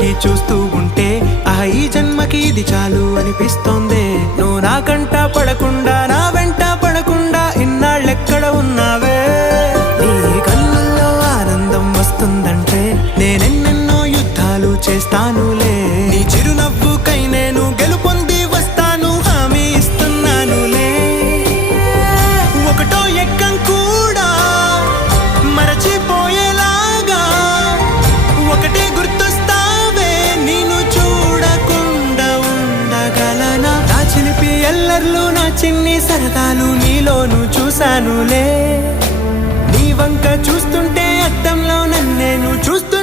పెట్టి చూస్తూ ఉంటే ఈ జన్మకి ఇది చాలు అనిపిస్తోంది. నువ్వు నా కంట పడకుండా నా వెంట పడకుండా ఇన్నాళ్ళెక్కడ ఉన్నావే? నీ కళ్ళల్లో ఆనందం వస్తుందంటే నేనెన్నెన్నో యుద్ధాలు చేస్తానులే. నీ చిరునవ్వుకై నేను గెలుపొంది వస్తాను, హామీ ఇస్తున్నానులే. ఒకటో ఎక్కం కూడా మరచిపోయేలాగా ఒకటే గుర్తొస్తావే, నేను చూడకుండా ఉండగలనా? నా చిలిపి ఎల్లర్లు నా చిన్ని సరదాలు నీలోను చూశానులే. నీ వంక చూస్తుంటే అద్దంలో నన్నేను చూస్తూ